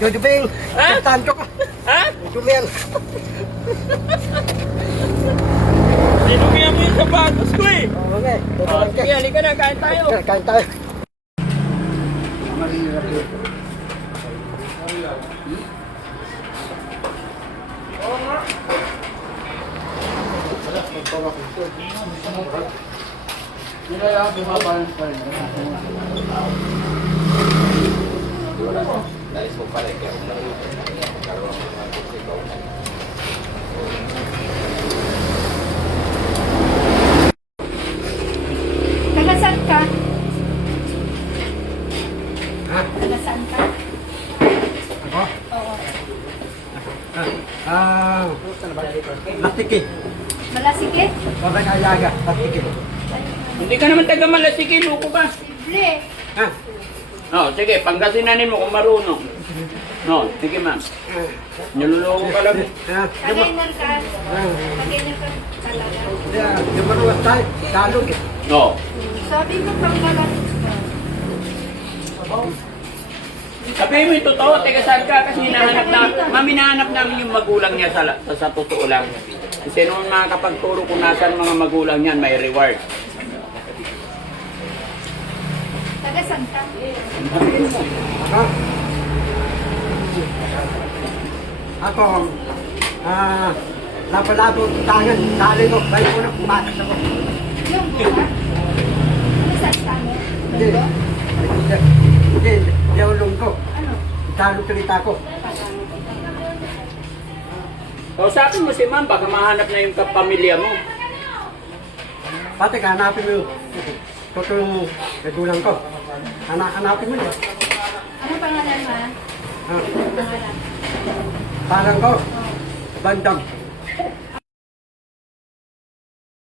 Jojo Bing. Ha? Tanto ka. Ha? Tumiyan. Sinumihan mo yung sapatos ko eh. Oo, okay. Oh, sige, halika na, kain tayo. Kain tayo. Taga saan ka? Ha? Taga saan ka? Ako? Oo. Latiki. Malasike? Babay alaga. Latiki. Hindi ka naman taga Malasiki, luko ka. Sible. Ha? Oh, sige, panggasinanin mo kung marunong. No, sige ma'am. Niluloko ka lang. Ha? Tagayner ka. Tagayner ka talaga. Yung maruwas tayo. Talog eh. No. Sabi mo pang malasik ka. Sabihin mo yung totoo, teka saan ka kasi hinahanap hinahanap namin yung magulang niya sa totoo lang. Kasi nung makakapagturo kung nasaan mga magulang niyan, may reward. Taga saan ka? Ako? Ako, lapalabo tangan, tali ko, bayo ko na pumatas ako. Yung buka? Ano saan ka mo? Hindi, Lunggo? hindi, hindi ako lungko. Ano? Talo salita ko. Kausapin mo si ma'am, baka mahanap na yung kapamilya mo. Pati hanapin mo yung totoong nagulang ko. Hanapin mo niya. Ano pangalan mo? Ha? Pangalan? Parang ko, bandang.